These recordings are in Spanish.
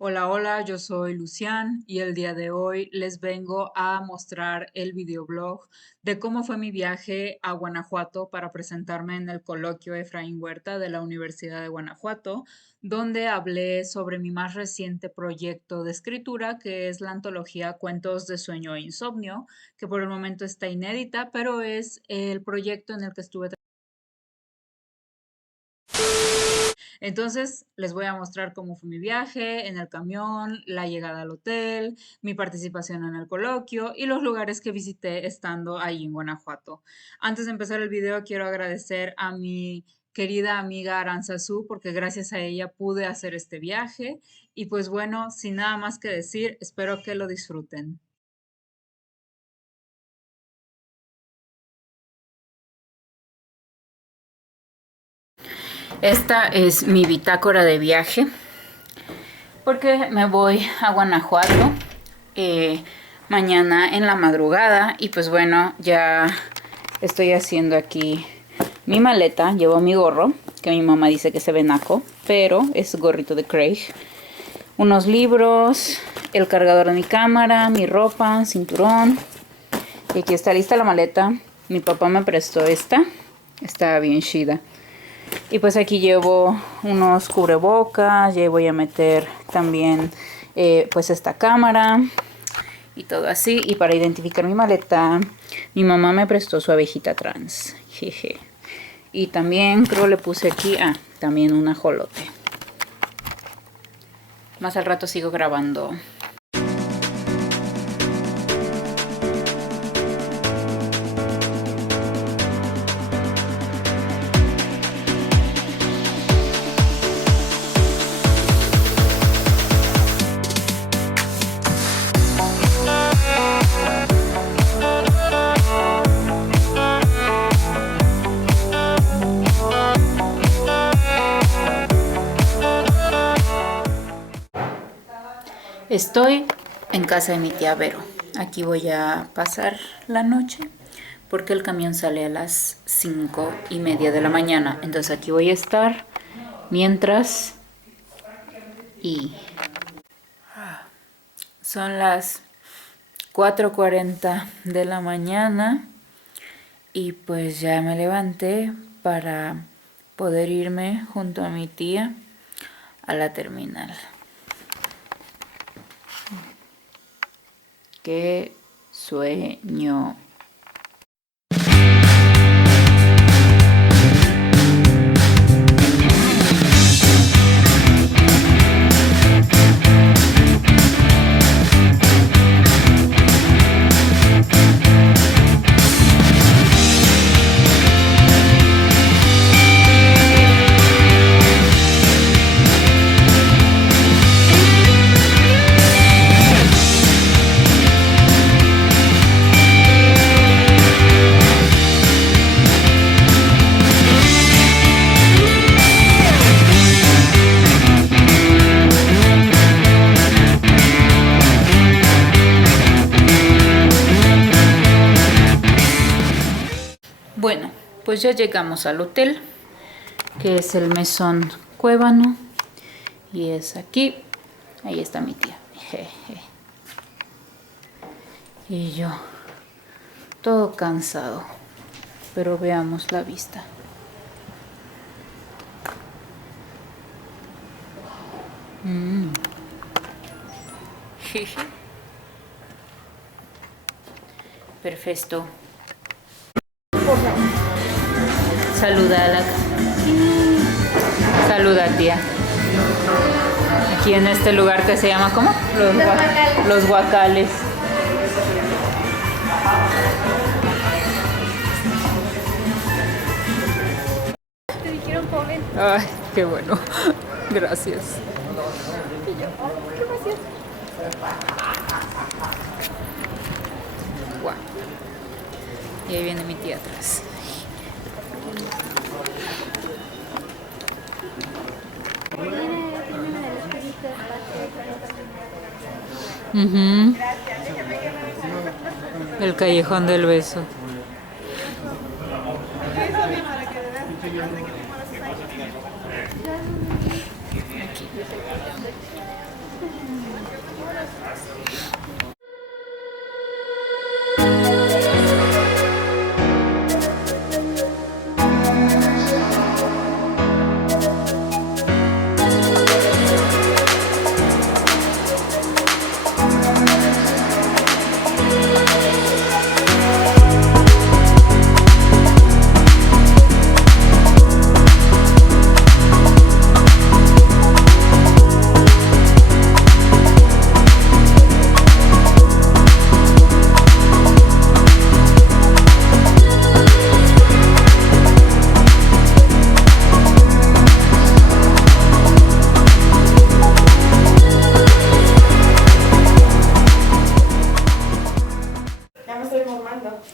Hola, hola, yo soy Lucian y el día de hoy les vengo a mostrar el videoblog de cómo fue mi viaje a Guanajuato para presentarme en el coloquio Efraín Huerta de la Universidad de Guanajuato, donde hablé sobre mi más reciente proyecto de escritura, que es la antología Cuentos de Sueño e Insomnio, que por el momento está inédita, pero es el proyecto en el que estuve. Entonces, les voy a mostrar cómo fue mi viaje en el camión, la llegada al hotel, mi participación en el coloquio y los lugares que visité estando ahí en Guanajuato. Antes de empezar el video, quiero agradecer a mi querida amiga Aranzazú porque gracias a ella pude hacer este viaje. Y pues bueno, sin nada más que decir, espero que lo disfruten. Esta es mi bitácora de viaje porque me voy a Guanajuato mañana en la madrugada y pues bueno, ya estoy haciendo aquí mi maleta. Llevo mi gorro, que mi mamá dice que se ve naco, pero es gorrito de Craig. Unos libros, el cargador de mi cámara, mi ropa, cinturón. Y aquí está lista la maleta. Mi papá me prestó esta. Está bien chida. Y pues aquí llevo unos cubrebocas, ya voy a meter también pues esta cámara y todo así. Y para identificar mi maleta, mi mamá me prestó su abejita trans. Jeje. Y también creo le puse aquí, también un ajolote. Más al rato sigo grabando. Estoy en casa de mi tía Vero. Aquí voy a pasar la noche porque el camión sale a las 5:30 de la mañana. Entonces aquí voy a estar mientras y son las 4:40 de la mañana y pues ya me levanté para poder irme junto a mi tía a la terminal. ¡Qué sueño! Bueno, pues ya llegamos al hotel, que es el Mesón Cuébano, y es aquí. Ahí está mi tía. Jeje. Y yo, todo cansado, pero veamos la vista. Jeje. Perfecto. Saluda a la... Saluda, tía. Aquí en este lugar que se llama, ¿cómo? Los Guacales. Te dijeron joven. Ay, qué bueno. Gracias. Y yo, qué emoción. Guau. Y ahí viene mi tía atrás. El callejón del beso.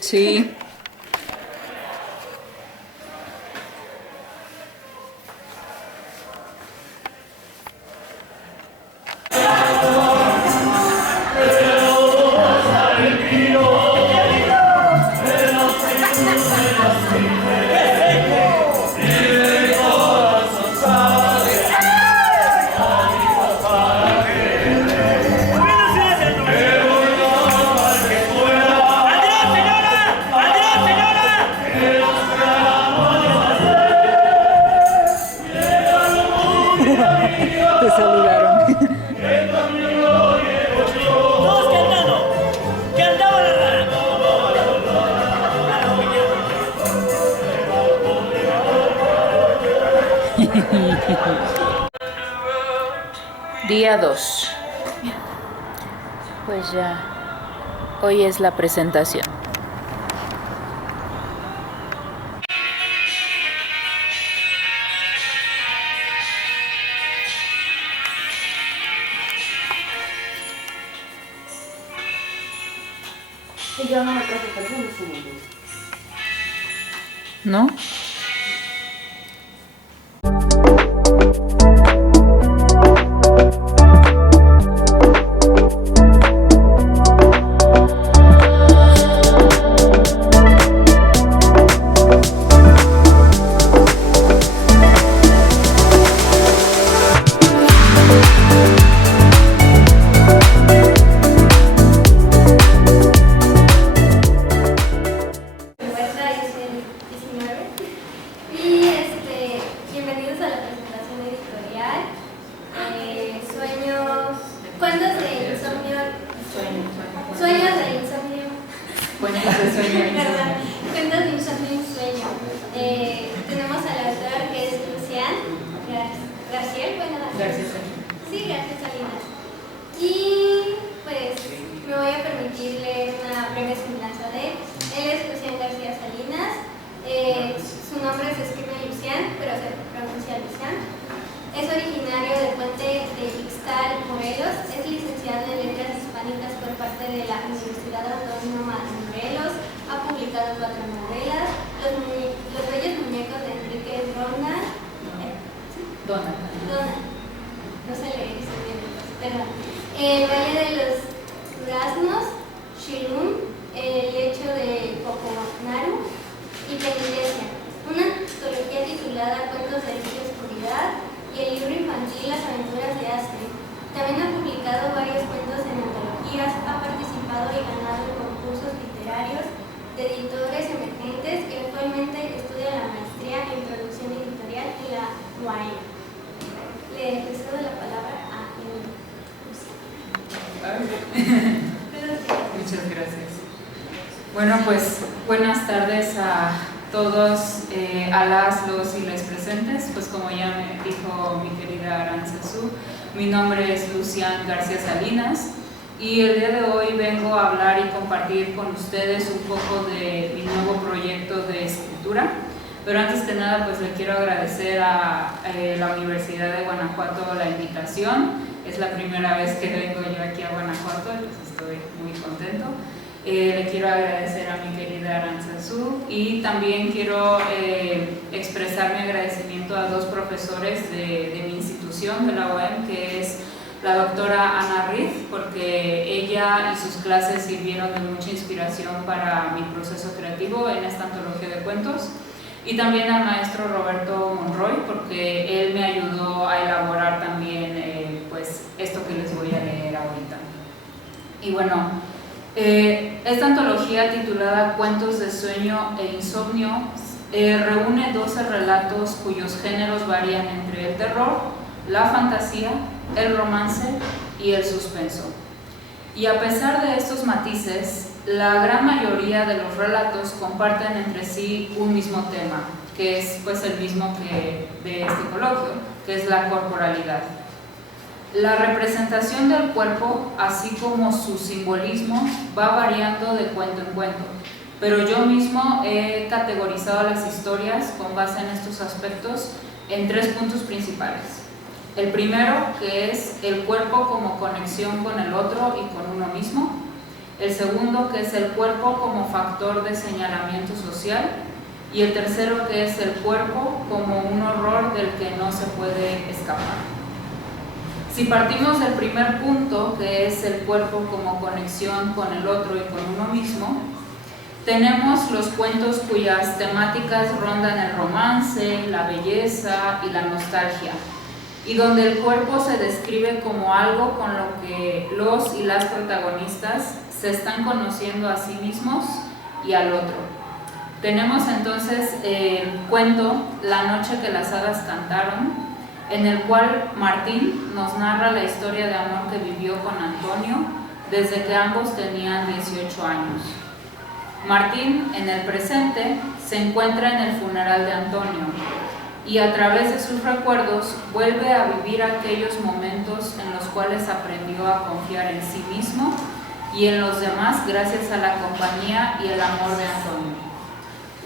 Sí. Te saludaron. Todos cantando. Cantaba la rana. Día 2. Pues ya, hoy es la presentación. ¿No? Bienvenidos a la presentación editorial. Cuentos de insomnio. Sueños de insomnio. Cuentos de sueño. Perdón, cuentos de insomnio y sueño. Tenemos al autor que es Lucián García. Sí, García Salinas. Y pues me voy a permitir leer una breve semblanza de él. Él es Lucián García Salinas. Su nombre se escribe Lucián, pero se pronuncia Lucián. Es originario de Puente de Ixtal, Morelos. Es licenciado en Letras Hispánicas por parte de la Universidad Autónoma de Morelos. Ha publicado 4 novelas. Los Bellos Muñecos de Enrique Ronda. Dona. No sé leer, perdón. El Valle de los Duraznos, Shirum, El Lecho de Poconaru y Penitencia. Una antología titulada Cuentos de Luz y Oscuridad y el libro infantil Las Aventuras de Astrid. También ha publicado varios cuentos en antologías, ha participado y ganado en concursos literarios de editores emergentes y actualmente estudia la maestría en producción editorial en la UAE. Le cedo la palabra a Muchas gracias. Bueno, pues buenas tardes a todos, a los y les presentes. Pues como ya me dijo mi querida Aranzazú, mi nombre es Lucián García Salinas y el día de hoy vengo a hablar y compartir con ustedes un poco de mi nuevo proyecto de escritura. Pero antes que nada, pues le quiero agradecer a la Universidad de Guanajuato la invitación. Es la primera vez que vengo yo aquí a Guanajuato, pues estoy muy contento. Le quiero agradecer a mi querida Aranzazú y también quiero expresar mi agradecimiento a 2 profesores de mi institución, de la UAM, que es la doctora Ana Riz, porque ella y sus clases sirvieron de mucha inspiración para mi proceso creativo en esta antología de cuentos. Y también al maestro Roberto Monroy, porque él me ayudó a elaborar también pues esto que les voy Y bueno, esta antología titulada Cuentos de Sueño e Insomnio reúne 12 relatos cuyos géneros varían entre el terror, la fantasía, el romance y el suspenso. Y a pesar de estos matices, la gran mayoría de los relatos comparten entre sí un mismo tema, que es pues el mismo que de este coloquio, que es la corporalidad. La representación del cuerpo, así como su simbolismo, va variando de cuento en cuento, pero yo mismo he categorizado las historias con base en estos aspectos en 3 puntos principales. El primero, que es el cuerpo como conexión con el otro y con uno mismo. El segundo, que es el cuerpo como factor de señalamiento social. Y el tercero, que es el cuerpo como un horror del que no se puede escapar. Si partimos del primer punto, que es el cuerpo como conexión con el otro y con uno mismo, tenemos los cuentos cuyas temáticas rondan el romance, la belleza y la nostalgia, y donde el cuerpo se describe como algo con lo que los y las protagonistas se están conociendo a sí mismos y al otro. Tenemos entonces el cuento La noche que las hadas cantaron, en el cual Martín nos narra la historia de amor que vivió con Antonio desde que ambos tenían 18 años. Martín, en el presente, se encuentra en el funeral de Antonio y a través de sus recuerdos vuelve a vivir aquellos momentos en los cuales aprendió a confiar en sí mismo y en los demás gracias a la compañía y el amor de Antonio.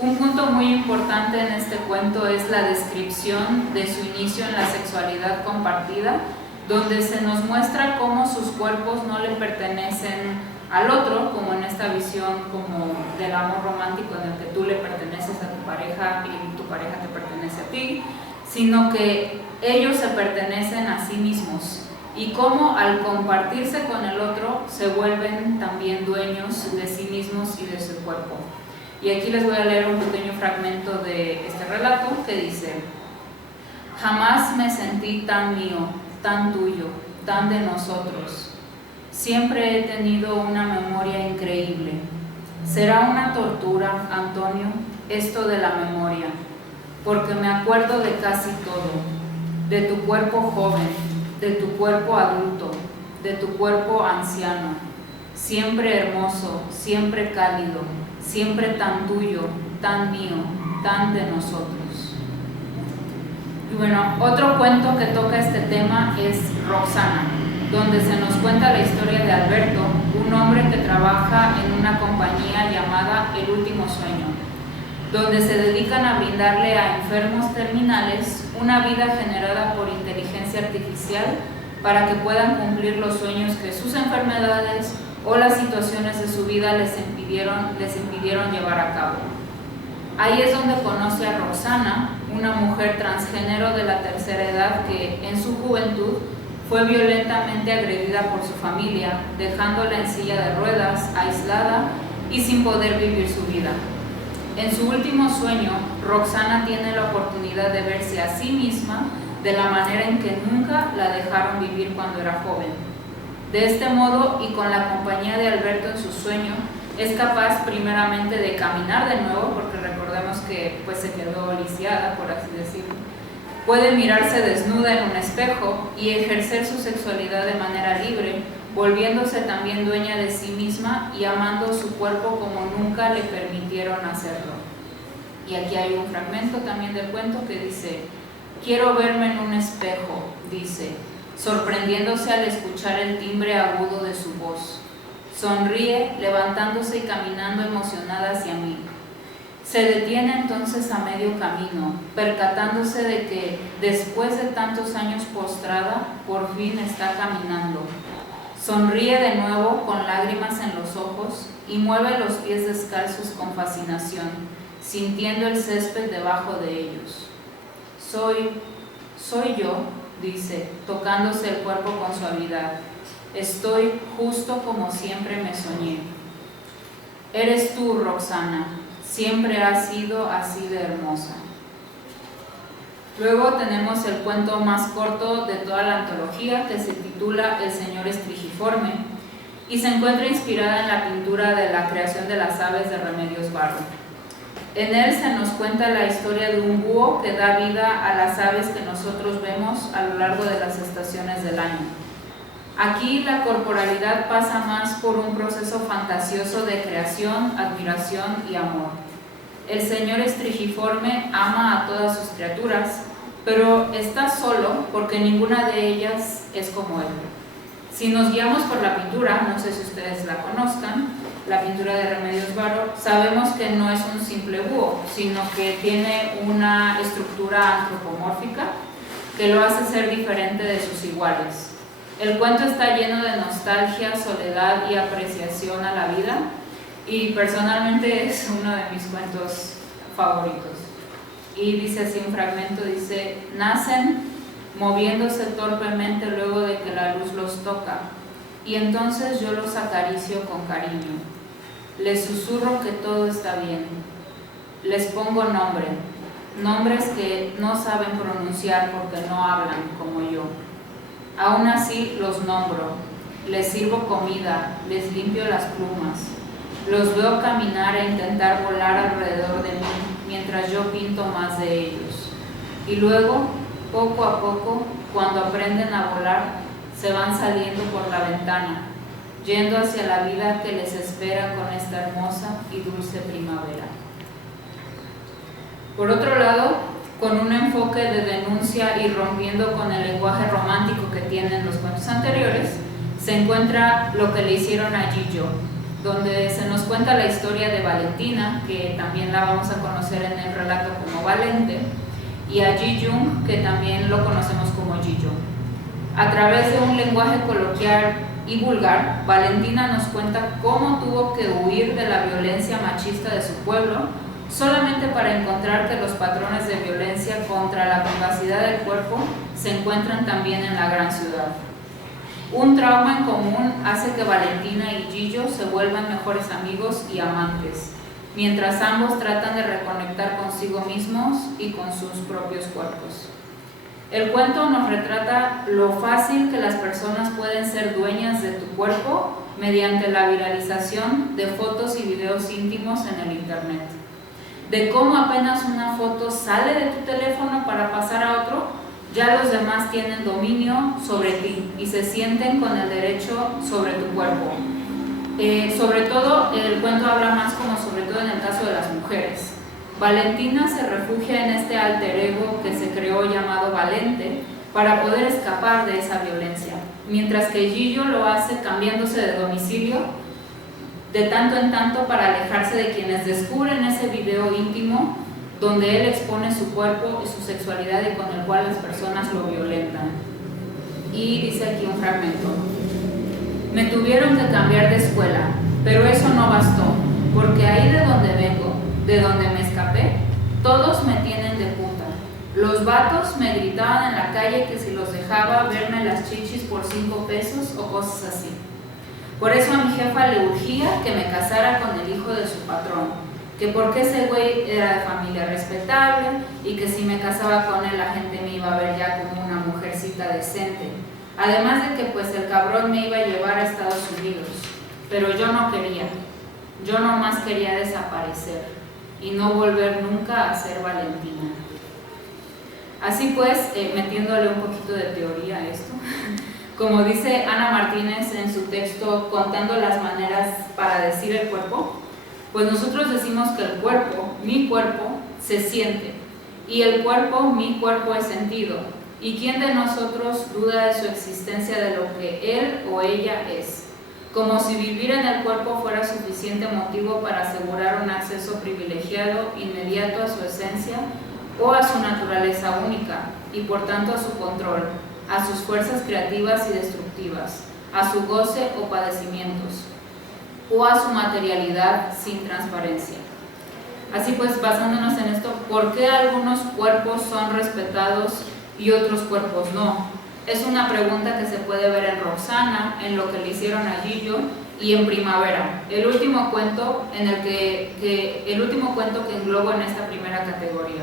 Un punto muy importante en este cuento es la descripción de su inicio en la sexualidad compartida, donde se nos muestra cómo sus cuerpos no le pertenecen al otro, como en esta visión como del amor romántico en el que tú le perteneces a tu pareja y tu pareja te pertenece a ti, sino que ellos se pertenecen a sí mismos y cómo al compartirse con el otro se vuelven también dueños de sí mismos y de su cuerpo. Y aquí les voy a leer un pequeño fragmento de este relato que dice: jamás me sentí tan mío, tan tuyo, tan de nosotros. Siempre he tenido una memoria increíble. Será una tortura, Antonio, esto de la memoria, porque me acuerdo de casi todo, de tu cuerpo joven, de tu cuerpo adulto, de tu cuerpo anciano, siempre hermoso, siempre cálido, siempre tan tuyo, tan mío, tan de nosotros. Y bueno, otro cuento que toca este tema es Roxana, donde se nos cuenta la historia de Alberto, un hombre que trabaja en una compañía llamada El Último Sueño, donde se dedican a brindarle a enfermos terminales una vida generada por inteligencia artificial para que puedan cumplir los sueños que sus enfermedades o las situaciones de su vida les impidieron llevar a cabo. Ahí es donde conoce a Roxana, una mujer transgénero de la tercera edad que en su juventud fue violentamente agredida por su familia, dejándola en silla de ruedas, aislada y sin poder vivir su vida. En su último sueño, Roxana tiene la oportunidad de verse a sí misma de la manera en que nunca la dejaron vivir cuando era joven. De este modo, y con la compañía de Alberto en su sueño, es capaz primeramente de caminar de nuevo, porque recordemos que pues, se quedó lisiada, por así decirlo. Puede mirarse desnuda en un espejo y ejercer su sexualidad de manera libre, volviéndose también dueña de sí misma y amando su cuerpo como nunca le permitieron hacerlo. Y aquí hay un fragmento también del cuento que dice: quiero verme en un espejo, dice, sorprendiéndose al escuchar el timbre agudo de su voz. Sonríe, levantándose y caminando emocionada hacia mí. Se detiene entonces a medio camino, percatándose de que, después de tantos años postrada, por fin está caminando. Sonríe de nuevo con lágrimas en los ojos y mueve los pies descalzos con fascinación, sintiendo el césped debajo de ellos. Soy yo, dice, tocándose el cuerpo con suavidad. Estoy justo como siempre me soñé. Eres tú, Roxana, siempre has sido así de hermosa. Luego tenemos el cuento más corto de toda la antología, que se titula El señor estrigiforme, y se encuentra inspirada en la pintura de la creación de las aves de Remedios Varo. En él se nos cuenta la historia de un búho que da vida a las aves que nosotros vemos a lo largo de las estaciones del año. Aquí la corporalidad pasa más por un proceso fantasioso de creación, admiración y amor. El Señor estrigiforme ama a todas sus criaturas, pero está solo porque ninguna de ellas es como Él. Si nos guiamos por la pintura, no sé si ustedes la conozcan, la pintura de Remedios Varo, sabemos que no es un simple búho, sino que tiene una estructura antropomórfica que lo hace ser diferente de sus iguales. El cuento está lleno de nostalgia, soledad y apreciación a la vida, y personalmente es uno de mis cuentos favoritos. Y dice así un fragmento, dice: nacen moviéndose torpemente luego de que la luz los toca, y entonces yo los acaricio con cariño. Les susurro que todo está bien. Les pongo nombre, nombres que no saben pronunciar porque no hablan como yo. Aún así los nombro, les sirvo comida, les limpio las plumas. Los veo caminar e intentar volar alrededor de mí mientras yo pinto más de ellos. Y luego, poco a poco, cuando aprenden a volar, se van saliendo por la ventana, yendo hacia la vida que les espera con esta hermosa y dulce primavera. Por otro lado, con un enfoque de denuncia y rompiendo con el lenguaje romántico que tienen los cuentos anteriores, se encuentra Lo que le hicieron a Ji-yo, donde se nos cuenta la historia de Valentina, que también la vamos a conocer en el relato como Valente, y a Ji-jung, que también lo conocemos como Ji-yo. A través de un lenguaje coloquial y vulgar, Valentina nos cuenta cómo tuvo que huir de la violencia machista de su pueblo, solamente para encontrar que los patrones de violencia contra la privacidad del cuerpo se encuentran también en la gran ciudad. Un trauma en común hace que Valentina y Ji-yo se vuelvan mejores amigos y amantes, mientras ambos tratan de reconectar consigo mismos y con sus propios cuerpos. El cuento nos retrata lo fácil que las personas pueden ser dueñas de tu cuerpo mediante la viralización de fotos y videos íntimos en el internet. De cómo apenas una foto sale de tu teléfono para pasar a otro, ya los demás tienen dominio sobre ti y se sienten con el derecho sobre tu cuerpo. Sobre todo, el cuento habla más como sobre todo en el caso de las mujeres. Valentina se refugia en este alter ego que se creó llamado Valente para poder escapar de esa violencia, mientras que Ji-yo lo hace cambiándose de domicilio de tanto en tanto para alejarse de quienes descubren ese video íntimo donde él expone su cuerpo y su sexualidad y con el cual las personas lo violentan. Y dice aquí un fragmento: me tuvieron que cambiar de escuela, pero eso no bastó, porque ahí de donde vengo, de donde me escapé, todos me tienen de puta. Los vatos me gritaban en la calle que si los dejaba verme las chichis por 5 pesos o cosas así. Por eso a mi jefa le urgía que me casara con el hijo de su patrón, que porque ese güey era de familia respetable y que si me casaba con él la gente me iba a ver ya como una mujercita decente. Además de que pues el cabrón me iba a llevar a Estados Unidos, pero yo no quería, yo nomás quería desaparecer y no volver nunca a ser Valentina. Así pues, metiéndole un poquito de teoría a esto, como dice Ana Martínez en su texto Contando las maneras para decir el cuerpo, pues nosotros decimos que el cuerpo, mi cuerpo, se siente, y el cuerpo, mi cuerpo, es sentido. ¿Y quién de nosotros duda de su existencia, de lo que él o ella es? Como si vivir en el cuerpo fuera suficiente motivo para asegurar un acceso privilegiado, inmediato a su esencia o a su naturaleza única, y por tanto a su control, a sus fuerzas creativas y destructivas, a su goce o padecimientos, o a su materialidad sin transparencia. Así pues, basándonos en esto, ¿por qué algunos cuerpos son respetados y otros cuerpos no? Es una pregunta que se puede ver en Roxana, en Lo que le hicieron a Ji-yo y en Primavera, el último cuento que englobo en esta primera categoría.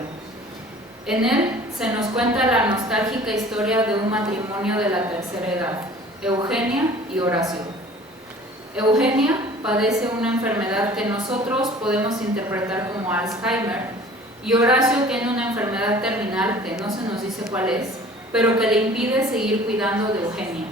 En él se nos cuenta la nostálgica historia de un matrimonio de la tercera edad, Eugenia y Horacio. Eugenia padece una enfermedad que nosotros podemos interpretar como Alzheimer, y Horacio tiene una enfermedad terminal que no se nos dice cuál es, pero que le impide seguir cuidando de Eugenia.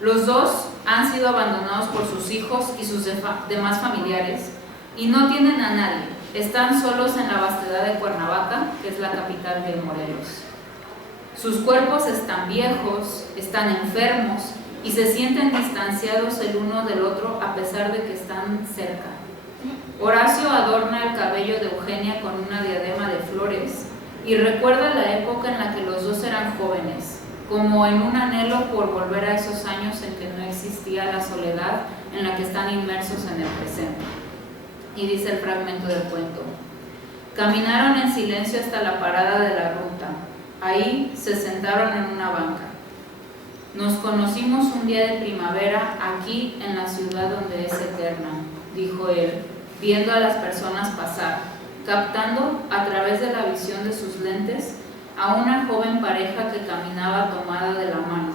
Los dos han sido abandonados por sus hijos y sus demás familiares y no tienen a nadie. Están solos en la vastedad de Cuernavaca, que es la capital de Morelos. Sus cuerpos están viejos, están enfermos y se sienten distanciados el uno del otro a pesar de que están cerca. Horacio adorna el cabello de Eugenia con una diadema de flores y recuerda la época en la que los dos eran jóvenes, como en un anhelo por volver a esos años en que no existía la soledad en la que están inmersos en el presente. Y dice el fragmento del cuento: caminaron en silencio hasta la parada de la ruta. Ahí se sentaron en una banca. Nos conocimos un día de primavera aquí en la ciudad donde es eterna, dijo él, viendo a las personas pasar, captando a través de la visión de sus lentes a una joven pareja que caminaba tomada de la mano,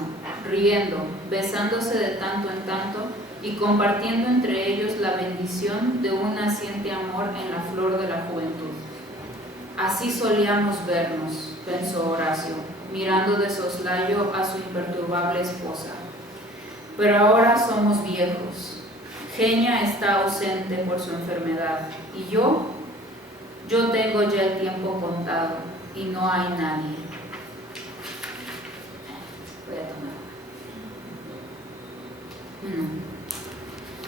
riendo, besándose de tanto en tanto y compartiendo entre ellos la bendición de un naciente amor en la flor de la juventud. Así solíamos vernos, pensó Horacio, mirando de soslayo a su imperturbable esposa. Pero ahora somos viejos. Genia está ausente por su enfermedad y yo tengo ya el tiempo contado y no hay nadie. Voy a tomar.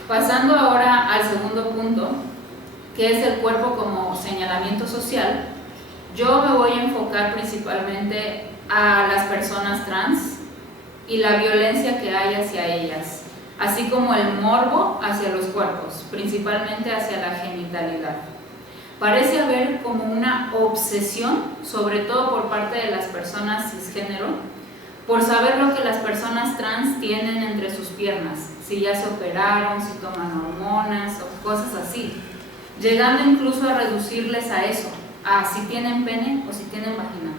Pasando ahora al segundo punto, que es el cuerpo como señalamiento social, yo me voy a enfocar principalmente a las personas trans y la violencia que hay hacia ellas, así como el morbo hacia los cuerpos, principalmente hacia la genitalidad. Parece haber como una obsesión, sobre todo por parte de las personas cisgénero, por saber lo que las personas trans tienen entre sus piernas, si ya se operaron, si toman hormonas o cosas así, llegando incluso a reducirles a eso, a si tienen pene o si tienen vagina.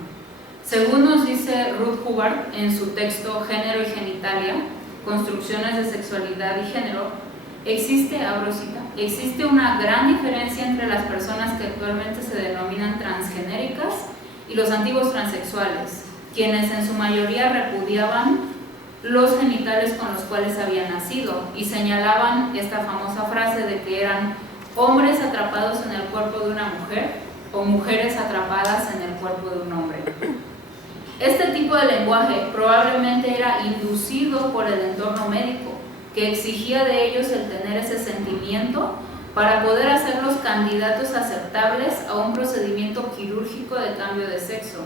Según nos dice Ruth Hubbard en su texto Género y Genitalia, Construcciones de Sexualidad y Género, existe una gran diferencia entre las personas que actualmente se denominan transgenéricas y los antiguos transexuales, quienes en su mayoría repudiaban los genitales con los cuales habían nacido y señalaban esta famosa frase de que eran hombres atrapados en el cuerpo de una mujer o mujeres atrapadas en el cuerpo de un hombre. Este tipo de lenguaje probablemente era inducido por el entorno médico, que exigía de ellos el tener ese sentimiento para poder hacerlos candidatos aceptables a un procedimiento quirúrgico de cambio de sexo.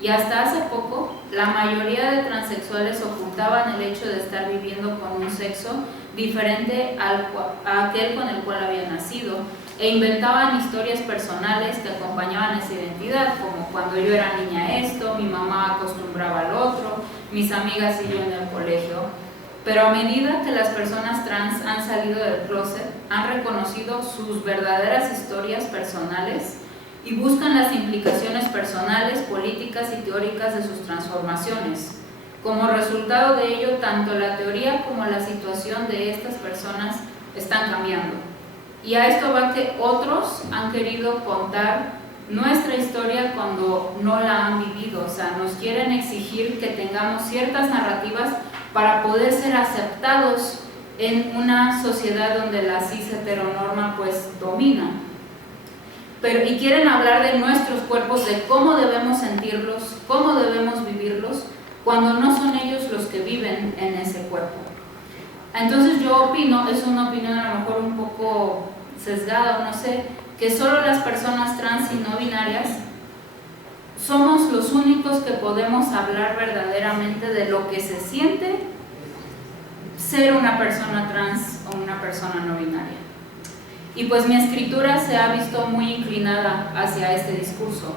Y hasta hace poco, la mayoría de transexuales ocultaban el hecho de estar viviendo con un sexo diferente a aquel con el cual habían nacido, e inventaban historias personales que acompañaban esa identidad, como cuando yo era niña esto, mi mamá acostumbraba al otro, mis amigas y yo en el colegio. Pero a medida que las personas trans han salido del closet, han reconocido sus verdaderas historias personales y buscan las implicaciones personales, políticas y teóricas de sus transformaciones. Como resultado de ello, tanto la teoría como la situación de estas personas están cambiando. Y a esto va que otros han querido contar nuestra historia cuando no la han vivido. O sea, nos quieren exigir que tengamos ciertas narrativas para poder ser aceptados en una sociedad donde la cis heteronorma pues domina. Y quieren hablar de nuestros cuerpos, de cómo debemos sentirlos, cómo debemos vivirlos, cuando no son ellos los que viven en ese cuerpo. Entonces yo opino, es una opinión a lo mejor un poco sesgada o no sé, que solo las personas trans y no binarias somos los únicos que podemos hablar verdaderamente de lo que se siente ser una persona trans o una persona no binaria. Y pues mi escritura se ha visto muy inclinada hacia este discurso.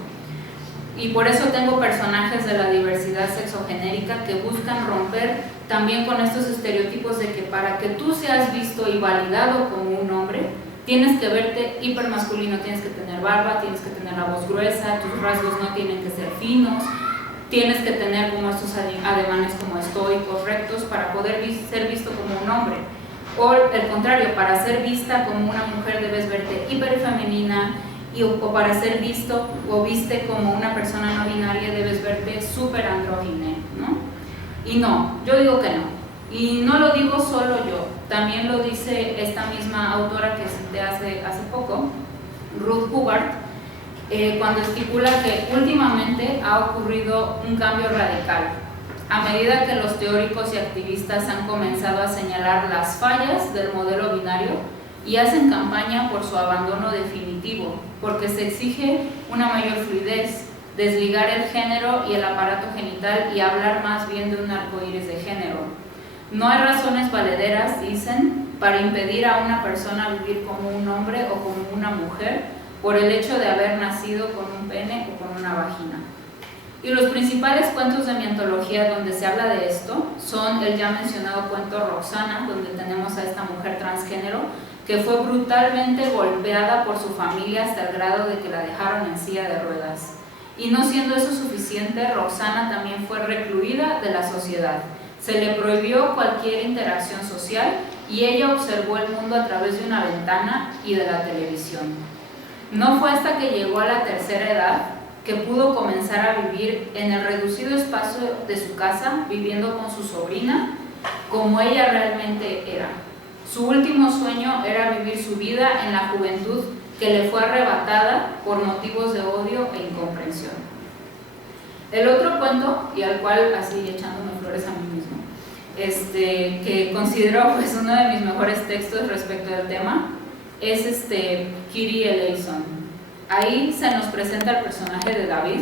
Y por eso tengo personajes de la diversidad sexogenérica que buscan romper también con estos estereotipos de que para que tú seas visto y validado como un hombre, tienes que verte hipermasculino, tienes que tener barba, tienes que tener la voz gruesa, tus rasgos no tienen que ser finos, tienes que tener como estos ademanes como estoicos, rectos, para poder ser visto como un hombre. O el contrario, para ser vista como una mujer debes verte hiperfemenina, o para ser visto o viste como una persona no binaria debes verte súper andrógine, ¿no? Y no, yo digo que no. Y no lo digo solo yo, también lo dice esta misma autora que cité hace poco, Ruth Hubbard, cuando estipula que últimamente ha ocurrido un cambio radical. A medida que los teóricos y activistas han comenzado a señalar las fallas del modelo binario y hacen campaña por su abandono definitivo, porque se exige una mayor fluidez, desligar el género y el aparato genital y hablar más bien de un arcoíris de género. No hay razones valederas, dicen, para impedir a una persona vivir como un hombre o como una mujer por el hecho de haber nacido con un pene o con una vagina. Y los principales cuentos de mi antología donde se habla de esto son el ya mencionado cuento Roxana, donde tenemos a esta mujer transgénero que fue brutalmente golpeada por su familia hasta el grado de que la dejaron en silla de ruedas. Y no siendo eso suficiente, Roxana también fue recluida de la sociedad. Se le prohibió cualquier interacción social y ella observó el mundo a través de una ventana y de la televisión. No fue hasta que llegó a la tercera edad que pudo comenzar a vivir en el reducido espacio de su casa, viviendo con su sobrina, como ella realmente era. Su último sueño era vivir su vida en la juventud que le fue arrebatada por motivos de odio e incomprensión. El otro cuento, y al cual así echándome flores a mí mismo, que considero pues uno de mis mejores textos respecto del tema, es Kitty Eleison. Ahí se nos presenta el personaje de David,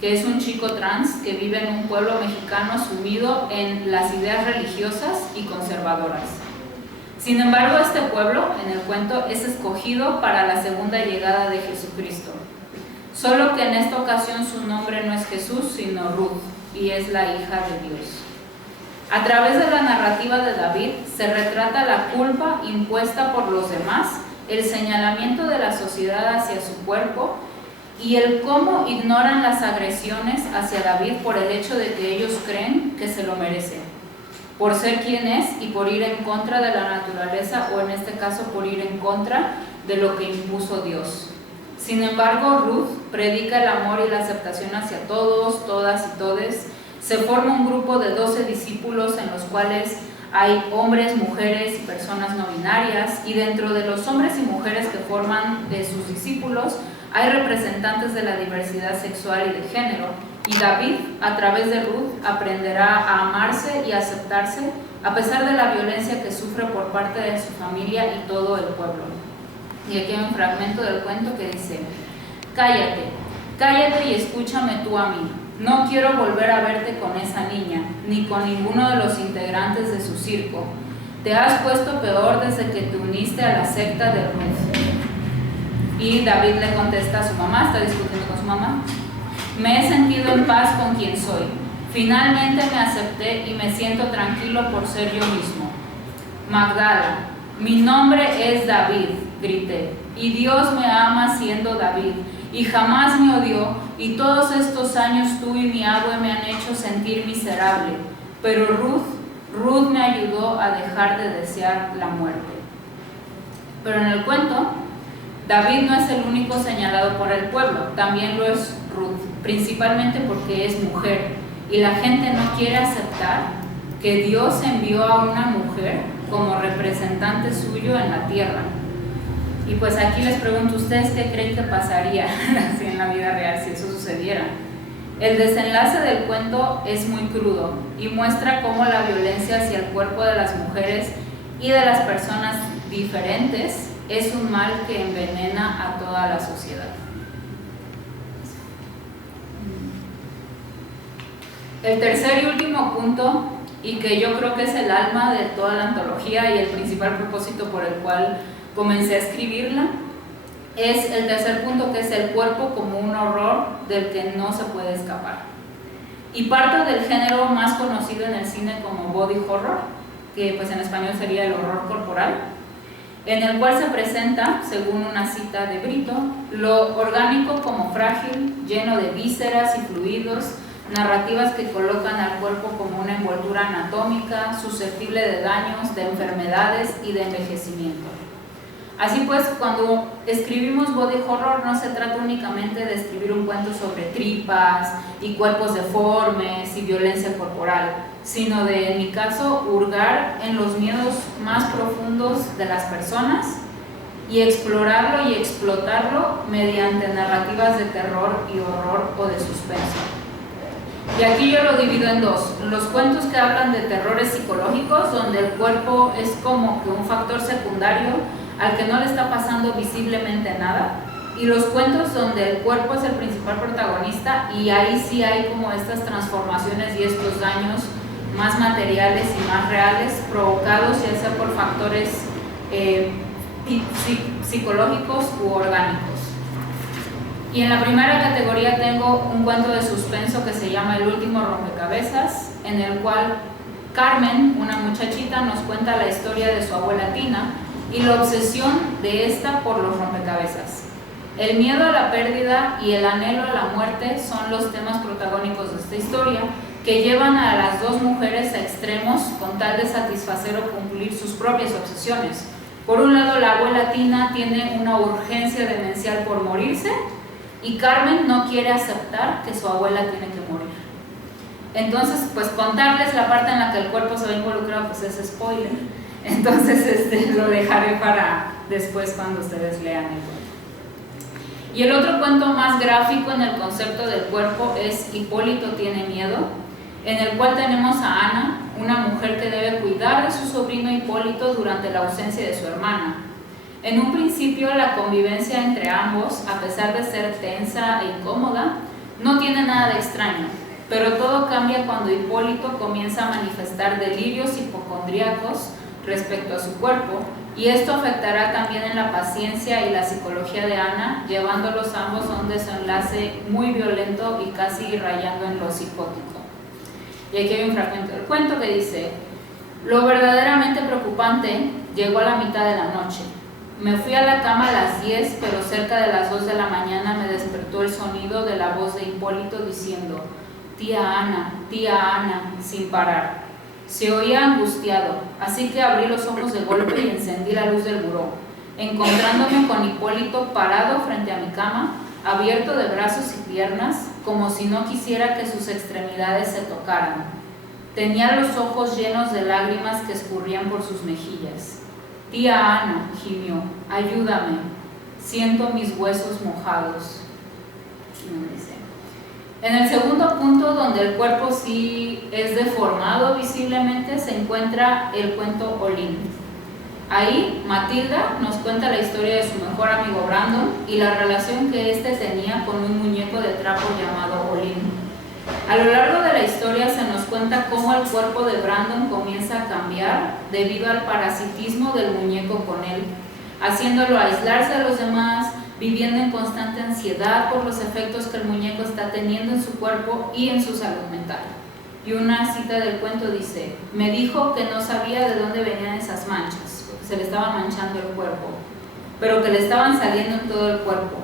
que es un chico trans que vive en un pueblo mexicano sumido en las ideas religiosas y conservadoras. Sin embargo, este pueblo, en el cuento, es escogido para la segunda llegada de Jesucristo. Solo que en esta ocasión su nombre no es Jesús, sino Ruth, y es la hija de Dios. A través de la narrativa de David se retrata la culpa impuesta por los demás, el señalamiento de la sociedad hacia su cuerpo y el cómo ignoran las agresiones hacia David por el hecho de que ellos creen que se lo merece, por ser quien es y por ir en contra de la naturaleza, o en este caso por ir en contra de lo que impuso Dios. Sin embargo, Ruth predica el amor y la aceptación hacia todos, todas y todes. Se forma un grupo de 12 discípulos en los cuales hay hombres, mujeres y personas no binarias, y dentro de los hombres y mujeres que forman de sus discípulos hay representantes de la diversidad sexual y de género, y David, a través de Ruth, aprenderá a amarse y a aceptarse a pesar de la violencia que sufre por parte de su familia y todo el pueblo. Y aquí hay un fragmento del cuento que dice: cállate, cállate y escúchame tú a mí. No quiero volver a verte con esa niña, ni con ninguno de los integrantes de su circo. Te has puesto peor desde que te uniste a la secta de Ruth. Y David le contesta a su mamá, está discutiendo con su mamá: me he sentido en paz con quien soy. Finalmente me acepté y me siento tranquilo por ser yo mismo. Magdala, mi nombre es David, grité, y Dios me ama siendo David, y jamás me odió, y todos estos años tú y mi abue me han hecho sentir miserable, pero Ruth me ayudó a dejar de desear la muerte. Pero en el cuento, David no es el único señalado por el pueblo, también lo es Ruth, principalmente porque es mujer, y la gente no quiere aceptar que Dios envió a una mujer como representante suyo en la tierra. Y pues aquí les pregunto, ¿ustedes qué creen que pasaría así en la vida real si eso sucediera? El desenlace del cuento es muy crudo y muestra cómo la violencia hacia el cuerpo de las mujeres y de las personas diferentes es un mal que envenena a toda la sociedad. El tercer y último punto, y que yo creo que es el alma de toda la antología y el principal propósito por el cual comencé a escribirla, es el tercer punto, que es el cuerpo como un horror del que no se puede escapar. Y parte del género más conocido en el cine como body horror, que pues en español sería el horror corporal, en el cual se presenta, según una cita de Brito, lo orgánico como frágil, lleno de vísceras y fluidos, narrativas que colocan al cuerpo como una envoltura anatómica, susceptible de daños, de enfermedades y de envejecimiento. Así pues, cuando escribimos body horror no se trata únicamente de escribir un cuento sobre tripas y cuerpos deformes y violencia corporal, sino de, en mi caso, hurgar en los miedos más profundos de las personas y explorarlo y explotarlo mediante narrativas de terror y horror o de suspenso. Y aquí yo lo divido en dos: los cuentos que hablan de terrores psicológicos, donde el cuerpo es como que un factor secundario al que no le está pasando visiblemente nada, y los cuentos donde el cuerpo es el principal protagonista y ahí sí hay como estas transformaciones y estos daños más materiales y más reales, provocados ya sea por factores psicológicos u orgánicos. Y en la primera categoría tengo un cuento de suspenso que se llama El último rompecabezas, en el cual Carmen, una muchachita, nos cuenta la historia de su abuela Tina y la obsesión de esta por los rompecabezas. El miedo a la pérdida y el anhelo a la muerte son los temas protagónicos de esta historia, que llevan a las dos mujeres a extremos con tal de satisfacer o cumplir sus propias obsesiones. Por un lado, la abuela Tina tiene una urgencia demencial por morirse y Carmen no quiere aceptar que su abuela tiene que morir. Entonces, pues contarles la parte en la que el cuerpo se ve involucrado, pues es spoiler. Entonces lo dejaré para después cuando ustedes lean el cuento. Y el otro cuento más gráfico en el concepto del cuerpo es Hipólito tiene miedo, en el cual tenemos a Ana, una mujer que debe cuidar de su sobrino Hipólito durante la ausencia de su hermana. En un principio la convivencia entre ambos, a pesar de ser tensa e incómoda, no tiene nada de extraño, pero todo cambia cuando Hipólito comienza a manifestar delirios hipocondríacos respecto a su cuerpo, y esto afectará también en la paciencia y la psicología de Ana, llevándolos ambos a un desenlace muy violento y casi rayando en lo psicótico. Y aquí hay un fragmento del cuento que dice: lo verdaderamente preocupante llegó a la mitad de la noche. Me fui a la cama a las 10, pero cerca de las 2 de la mañana me despertó el sonido de la voz de Hipólito diciendo: tía Ana, sin parar. Se oía angustiado, así que abrí los ojos de golpe y encendí la luz del buró, encontrándome con Hipólito parado frente a mi cama, abierto de brazos y piernas, como si no quisiera que sus extremidades se tocaran. Tenía los ojos llenos de lágrimas que escurrían por sus mejillas. Tía Ana, gimió, ayúdame, siento mis huesos mojados. En el segundo punto, donde el cuerpo sí es deformado visiblemente, se encuentra el cuento Olin. Ahí, Matilda nos cuenta la historia de su mejor amigo Brandon y la relación que éste tenía con un muñeco de trapo llamado Olin. A lo largo de la historia se nos cuenta cómo el cuerpo de Brandon comienza a cambiar debido al parasitismo del muñeco con él, haciéndolo aislarse de los demás, viviendo en constante ansiedad por los efectos que el muñeco está teniendo en su cuerpo y en su salud mental. Y una cita del cuento dice: me dijo que no sabía de dónde venían esas manchas, porque se le estaba manchando el cuerpo, pero que le estaban saliendo en todo el cuerpo,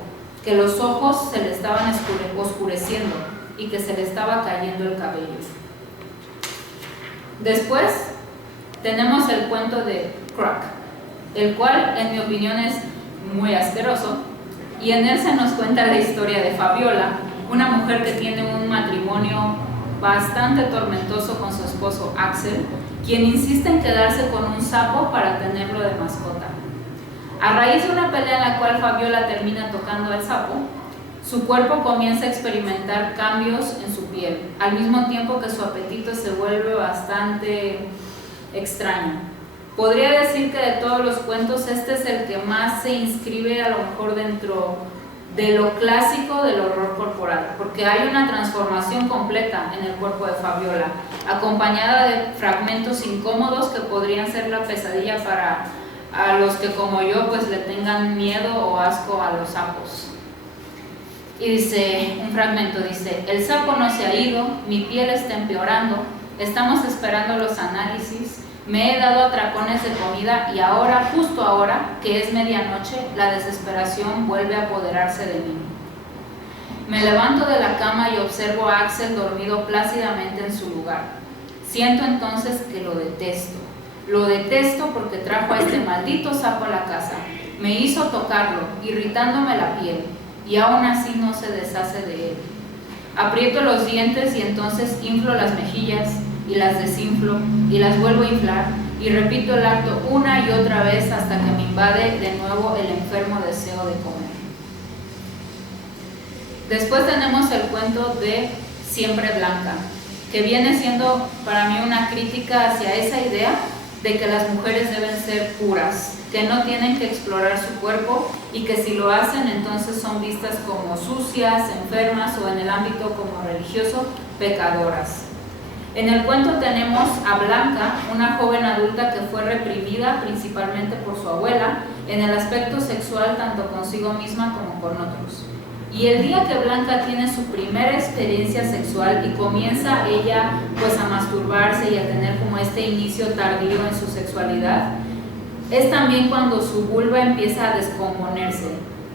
que los ojos se le estaban oscureciendo y que se le estaba cayendo el cabello. Después tenemos el cuento de Crack, el cual en mi opinión es muy asqueroso, y en él se nos cuenta la historia de Fabiola, una mujer que tiene un matrimonio bastante tormentoso con su esposo Axel, quien insiste en quedarse con un sapo para tenerlo de mascota. A raíz de una pelea en la cual Fabiola termina tocando al sapo, su cuerpo comienza a experimentar cambios en su piel, al mismo tiempo que su apetito se vuelve bastante extraño. Podría decir que de todos los cuentos este es el que más se inscribe a lo mejor dentro de lo clásico del horror corporal, porque hay una transformación completa en el cuerpo de Fabiola, acompañada de fragmentos incómodos que podrían ser la pesadilla para a los que como yo pues le tengan miedo o asco a los sapos. Y dice, un fragmento dice: el sapo no se ha ido, mi piel está empeorando, estamos esperando los análisis, me he dado atracones de comida y ahora, justo ahora, que es medianoche, la desesperación vuelve a apoderarse de mí. Me levanto de la cama y observo a Axel dormido plácidamente en su lugar. Siento entonces que lo detesto. Lo detesto porque trajo a este maldito sapo a la casa. Me hizo tocarlo, irritándome la piel, y aún así no se deshace de él. Aprieto los dientes y entonces inflo las mejillas, y las desinflo, y las vuelvo a inflar, y repito el acto una y otra vez hasta que me invade de nuevo el enfermo deseo de comer. Después tenemos el cuento de Siempre Blanca, que viene siendo para mí una crítica hacia esa idea de que las mujeres deben ser puras, que no tienen que explorar su cuerpo y que si lo hacen entonces son vistas como sucias, enfermas o en el ámbito como religioso, pecadoras. En el cuento tenemos a Blanca, una joven adulta que fue reprimida principalmente por su abuela en el aspecto sexual tanto consigo misma como con otros. Y el día que Blanca tiene su primera experiencia sexual y comienza ella pues a masturbarse y a tener como este inicio tardío en su sexualidad, es también cuando su vulva empieza a descomponerse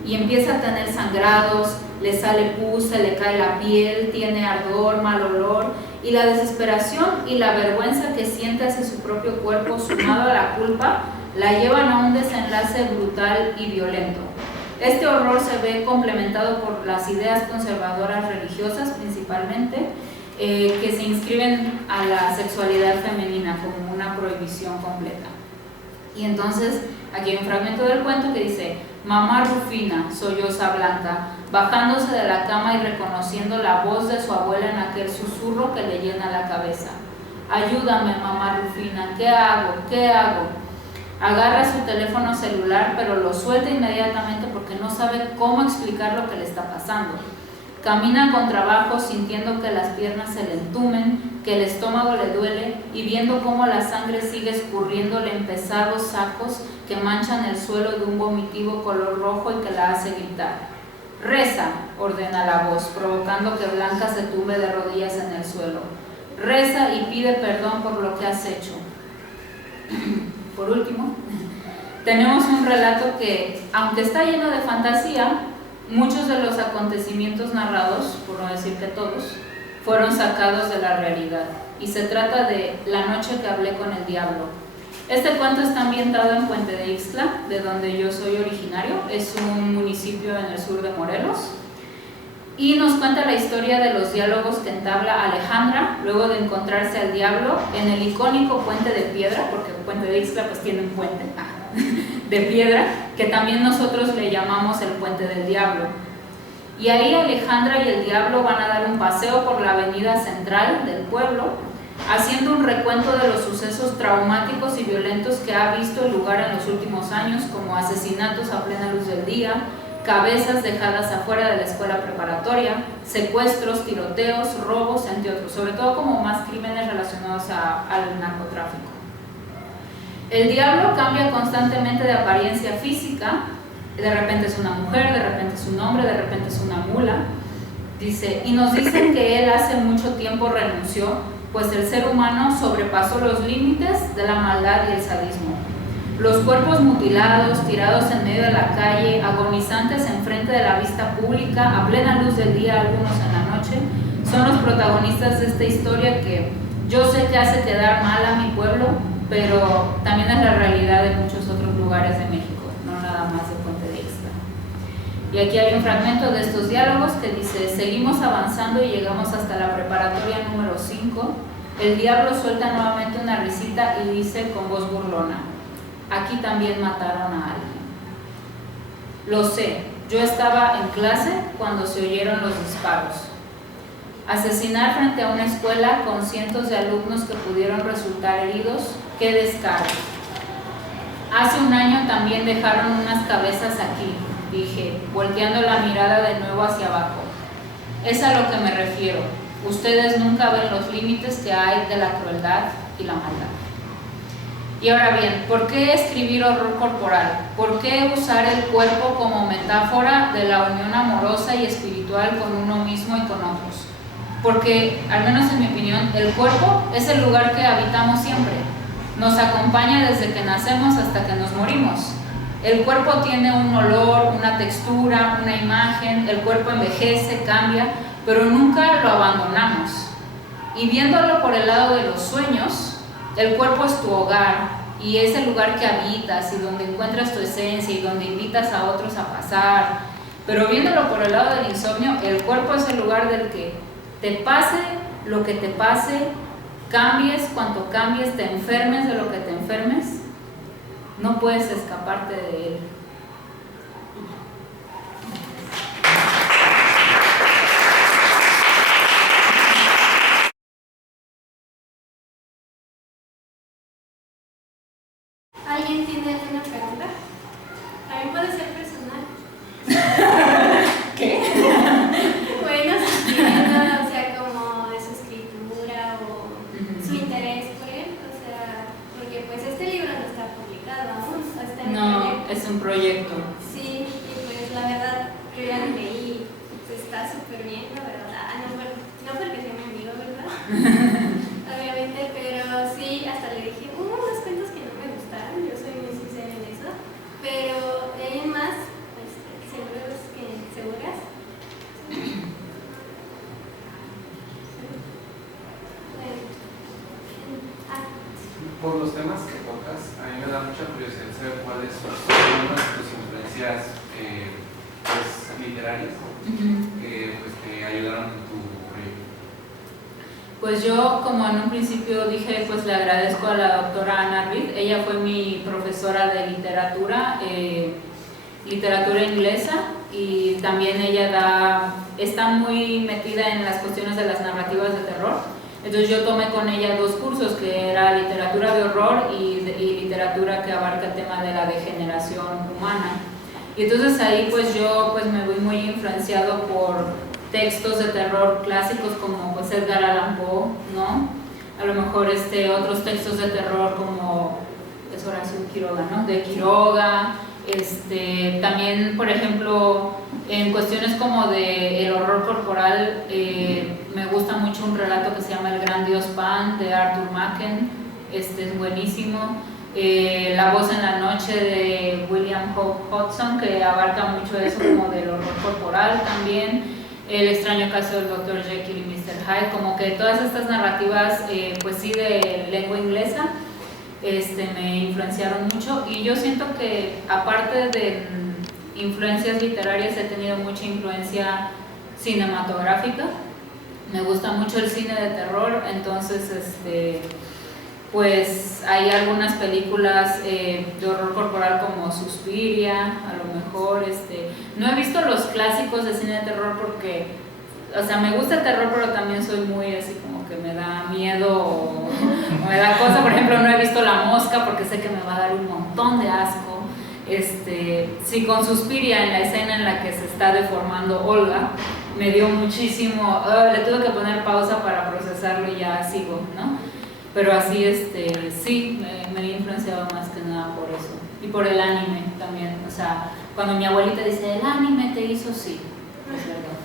y empieza a tener sangrados, le sale pus, se le cae la piel, tiene ardor, mal olor, y la desesperación y la vergüenza que siente hacia su propio cuerpo sumado a la culpa la llevan a un desenlace brutal y violento. Este horror se ve complementado por las ideas conservadoras religiosas principalmente, que se inscriben a la sexualidad femenina como una prohibición completa. Y entonces aquí hay un fragmento del cuento que dice: mamá Rufina, solloza Blanca, bajándose de la cama y reconociendo la voz de su abuela en aquel susurro que le llena la cabeza. Ayúdame, mamá Rufina, ¿qué hago? ¿Qué hago? Agarra su teléfono celular, pero lo suelta inmediatamente porque no sabe cómo explicar lo que le está pasando. Camina con trabajo sintiendo que las piernas se le entumen, que el estómago le duele y viendo cómo la sangre sigue escurriéndole en pesados sacos que manchan el suelo de un vomitivo color rojo y que la hace gritar. Reza, ordena la voz, provocando que Blanca se tumbe de rodillas en el suelo. Reza y pide perdón por lo que has hecho. Por último, tenemos un relato que, aunque está lleno de fantasía, muchos de los acontecimientos narrados, por no decir que todos, fueron sacados de la realidad. Y se trata de La noche que hablé con el diablo. Este cuento está ambientado en Puente de Ixtla, de donde yo soy originario. Es un municipio en el sur de Morelos. Y nos cuenta la historia de los diálogos que entabla Alejandra luego de encontrarse al diablo en el icónico puente de piedra, porque Puente de Ixtla pues tiene un puente de piedra, que también nosotros le llamamos el puente del diablo. Y ahí Alejandra y el diablo van a dar un paseo por la avenida central del pueblo, haciendo un recuento de los sucesos traumáticos y violentos que ha visto lugar en los últimos años, como asesinatos a plena luz del día, cabezas dejadas afuera de la escuela preparatoria, secuestros, tiroteos, robos, entre otros, sobre todo como más crímenes relacionados al narcotráfico. El diablo cambia constantemente de apariencia física, de repente es una mujer, de repente es un hombre, de repente es una mula, dice, y nos dicen que él hace mucho tiempo renunció, pues el ser humano sobrepasó los límites de la maldad y el sadismo. Los cuerpos mutilados, tirados en medio de la calle, agonizantes enfrente de la vista pública, a plena luz del día, algunos en la noche, son los protagonistas de esta historia que yo sé que hace quedar mal a mi pueblo, pero también es la realidad de muchos otros lugares de México, no nada más de Puente de Ixtla. Y aquí hay un fragmento de estos diálogos que dice: seguimos avanzando y llegamos hasta la preparatoria número 5. El diablo suelta nuevamente una risita y dice con voz burlona: aquí también mataron a alguien. Lo sé, yo estaba en clase cuando se oyeron los disparos. Asesinar frente a una escuela con cientos de alumnos que pudieron resultar heridos, qué descaro. Hace un año también dejaron unas cabezas aquí, dije, volteando la mirada de nuevo hacia abajo. Es a lo que me refiero. Ustedes nunca ven los límites que hay de la crueldad y la maldad. Y ahora bien, ¿por qué escribir horror corporal? ¿Por qué usar el cuerpo como metáfora de la unión amorosa y espiritual con uno mismo y con otros? Porque, al menos en mi opinión, el cuerpo es el lugar que habitamos siempre. Nos acompaña desde que nacemos hasta que nos morimos. El cuerpo tiene un olor, una textura, una imagen, el cuerpo envejece, cambia, pero nunca lo abandonamos. Y viéndolo por el lado de los sueños, el cuerpo es tu hogar y es el lugar que habitas y donde encuentras tu esencia y donde invitas a otros a pasar. Pero viéndolo por el lado del insomnio, el cuerpo es el lugar del que te pase lo que te pase, cambies cuanto cambies, te enfermes de lo que te enfermes, no puedes escaparte de él. ¿Alguien tiene alguna pregunta? También puede ser personal. ¿Qué? Bueno, si quieren, o sea, como de su escritura o su interés por él, o sea, porque pues este libro no está publicado aún, está en No, proyecto. es un proyecto. Sí, y pues la verdad, yo ya lo leí, pues está súper bien, la verdad. No porque sea mi amigo, ¿verdad? Obviamente, pero sí, hasta le dije, hubo unos cuentos que no me gustaron, yo soy muy sincera en eso, pero de ahí en más, pues, seguras. Por los temas que tocas, a mí me da mucha curiosidad saber cuáles son tus influencias pues, literarias que pues, te ayudaron en tu proyecto. Pues yo, como en un principio dije, pues le agradezco a la doctora Ana Reed. Ella fue mi profesora de literatura, literatura inglesa, y también ella está muy metida en las cuestiones de las narrativas de terror. Entonces yo tomé con ella 2 cursos, que era literatura de horror y literatura que abarca el tema de la degeneración humana. Y entonces ahí pues yo pues me voy muy influenciado por textos de terror clásicos como pues Edgar Allan Poe, ¿no? A lo mejor otros textos de terror como es Horacio Quiroga, ¿no? De Quiroga. También, por ejemplo, en cuestiones como de el horror corporal, me gusta mucho un relato que se llama El Gran Dios Pan, de Arthur Machen. Es buenísimo. La voz en la noche, de William Hope Hodgson, que abarca mucho eso como del horror corporal también. El extraño caso del Dr. Jekyll y Mr. Hyde, como que todas estas narrativas, pues sí, de lengua inglesa, me influenciaron mucho. Y yo siento que aparte de influencias literarias he tenido mucha influencia cinematográfica. Me gusta mucho el cine de terror, entonces pues hay algunas películas de horror corporal como Suspiria, a lo mejor, no he visto los clásicos de cine de terror porque, o sea, me gusta el terror, pero también soy muy así como que me da miedo o me da cosa. Por ejemplo, no he visto La Mosca porque sé que me va a dar un montón de asco. Sí, con Suspiria, en la escena en la que se está deformando Olga, me dio muchísimo, le tuve que poner pausa para procesarlo y ya sigo, ¿no? Pero así, sí, me he influenciado más que nada por eso. Y por el anime también. O sea, cuando mi abuelita dice, el anime te hizo, sí, es verdad.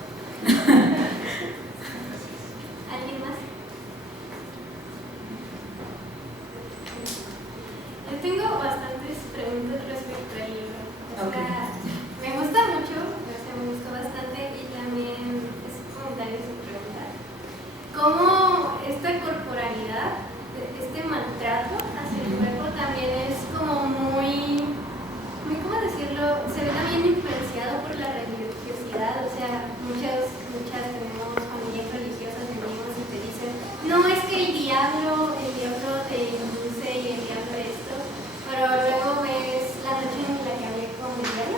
¿Alguien más? Yo tengo bastantes preguntas respecto al libro. O sea, me gusta mucho, o sea, me gustó bastante, y también es comentarios y preguntas. ¿Cómo esta corporalidad, este maltrato hacia el cuerpo también es como muy, ¿cómo decirlo? Se ve también influenciado por la religiosidad. O sea, muchas tenemos familias religiosas, venimos y te dicen, no, es que el diablo te induce y el diablo esto, pero luego ves la noche en la que hablé con Miguel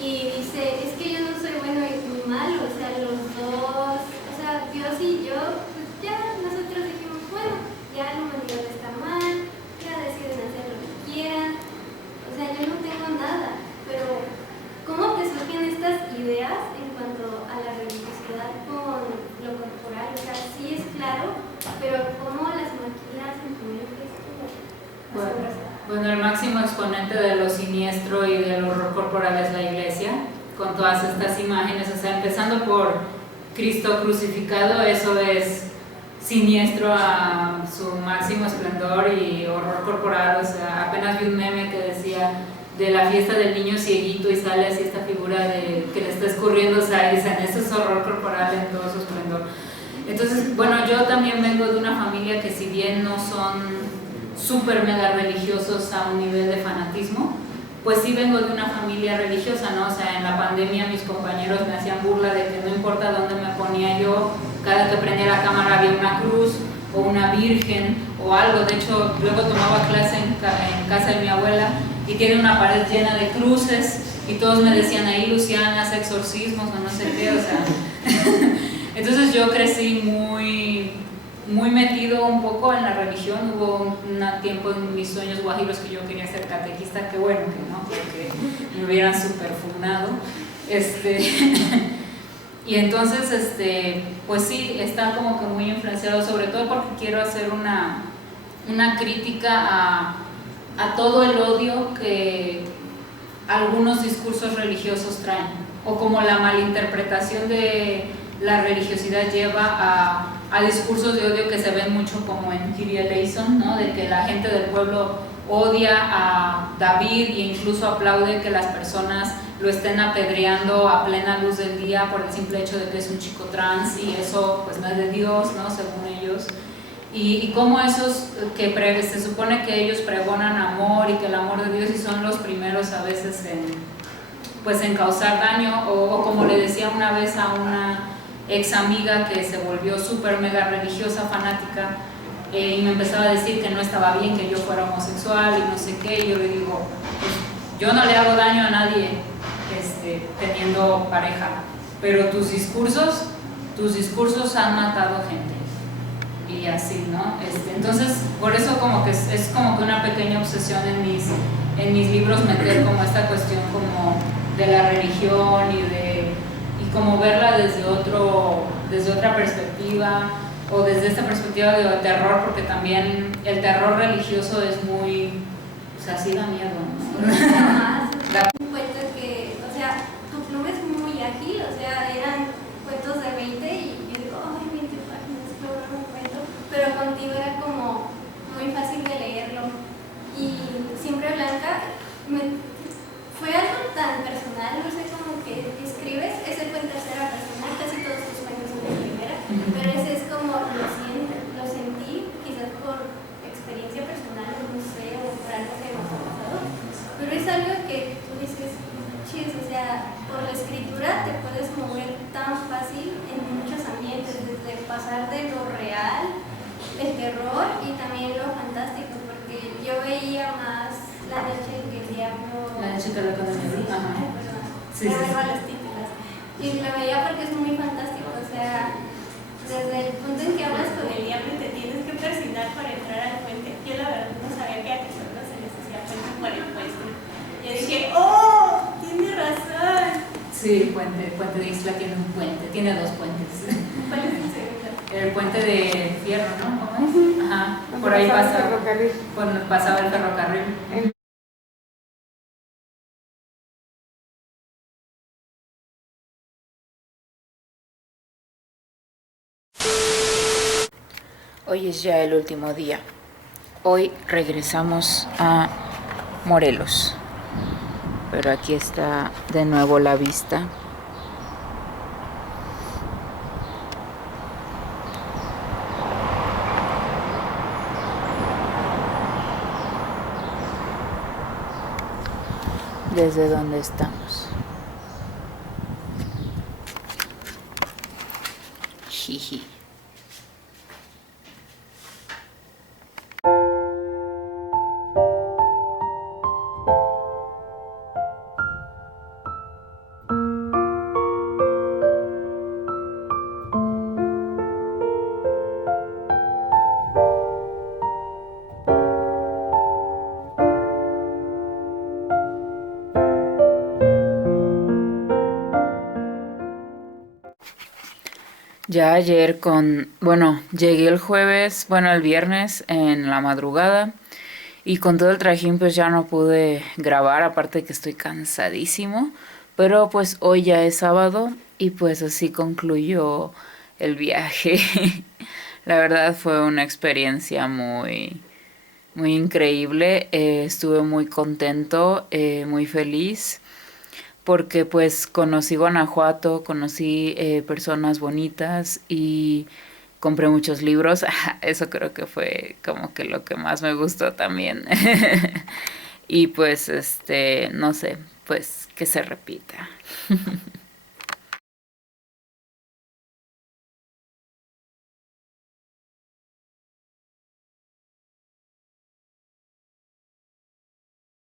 y dice, es que yo no soy bueno ni malo, o sea, los dos, o sea, Dios y yo, pues ya nosotros dijimos, bueno, ya la humanidad está mal, ya deciden hacer lo que quieran, o sea, yo no tengo nada, pero ¿cómo te surgen estas ideas en cuanto a la religiosidad con lo corporal? O sea, sí es claro, pero ¿cómo las maquilas en tu mente? Bueno, el máximo exponente de lo siniestro y del horror corporal es la Iglesia, con todas estas imágenes, o sea, empezando por Cristo crucificado, eso es siniestro a su máximo esplendor y horror corporal. O sea, apenas vi un meme que decía de la fiesta del niño cieguito y sale así esta figura de que le está escurriendo sal y dicen, eso es horror corporal en todo su esplendor. Entonces, bueno, yo también vengo de una familia que si bien no son súper mega religiosos a un nivel de fanatismo, pues sí vengo de una familia religiosa, ¿no? O sea, en la pandemia mis compañeros me hacían burla de que no importa dónde me ponía yo, cada que prendía la cámara había una cruz o una virgen o algo. De hecho, luego tomaba clase en casa de mi abuela y tiene una pared llena de cruces y todos me decían ahí, Luciana, hace exorcismos o no sé qué, o sea. Entonces yo crecí muy metido un poco en la religión. Hubo un tiempo en mis sueños guajiros que yo quería ser catequista, que bueno que no, porque me hubieran super fundado. Y entonces, pues sí, está como que muy influenciado, sobre todo porque quiero hacer una crítica a todo el odio que algunos discursos religiosos traen, o como la malinterpretación de la religiosidad lleva a discursos de odio que se ven mucho como en Kyrie eleison, ¿no? De que la gente del pueblo odia a David e incluso aplaude que las personas lo estén apedreando a plena luz del día por el simple hecho de que es un chico trans, y eso pues no es de Dios, ¿no? Según ellos. Y cómo esos que se supone que ellos pregonan amor y que el amor de Dios, y son los primeros a veces en causar daño, o como le decía una vez a una ex amiga que se volvió súper mega religiosa, fanática, y me empezaba a decir que no estaba bien que yo fuera homosexual y no sé qué, y yo le digo, pues yo no le hago daño a nadie teniendo pareja, pero tus discursos han matado gente, y así, ¿no? Entonces, por eso como que es como que una pequeña obsesión en mis libros meter como esta cuestión como de la religión y como verla desde otra perspectiva, o desde esta perspectiva de terror, porque también el terror religioso es muy, o sea, sí da miedo, ¿no? Un cuento que, o sea, tu pluma es muy ágil, o sea, eran cuentos de 20 y yo digo, ay, 20 páginas, qué horror un cuento, pero contigo era como muy fácil de leerlo. Y Siempre Blanca fue algo tan personal, no sé, cómo que escribes, ese fue en tercera persona, casi todos tus cuentos son en primera, pero ese es como lo sentí, quizás por experiencia personal, no sé, o por algo que nos ha pasado, pero es algo que tú dices, chis, o sea, por la escritura te puedes mover tan fácil en muchos ambientes, desde pasar de lo real, el terror y también lo fantástico, porque yo veía más La noche en que el diablo... La noche que lo conocí, ajá. Sí, las títulos. Y lo veía porque es muy fantástico, o sea, desde el punto en que hablas con el diablo y te tienes que persignar para entrar al puente. Yo la verdad no sabía que a personas se les hacía puente por el puente. Yo dije, ¡oh! Tiene razón. Sí, Puente de Isla tiene un puente, tiene dos puentes. ¿Cuál es el segundo? El puente de Fierro, ¿no? ¿Cómo es? Ajá, por ahí pasaba el ferrocarril. Hoy es ya el último día. Hoy regresamos a Morelos. Pero aquí está de nuevo la vista. Desde donde estamos. Jiji. Ya ayer llegué el jueves, el viernes en la madrugada, y con todo el trajín pues ya no pude grabar, aparte que estoy cansadísimo, pero pues hoy ya es sábado y pues así concluyó el viaje. La verdad fue una experiencia muy, muy increíble. Estuve muy contento, muy feliz, porque pues conocí Guanajuato, conocí personas bonitas y compré muchos libros. Eso creo que fue como que lo que más me gustó también. Y pues no sé, pues que se repita.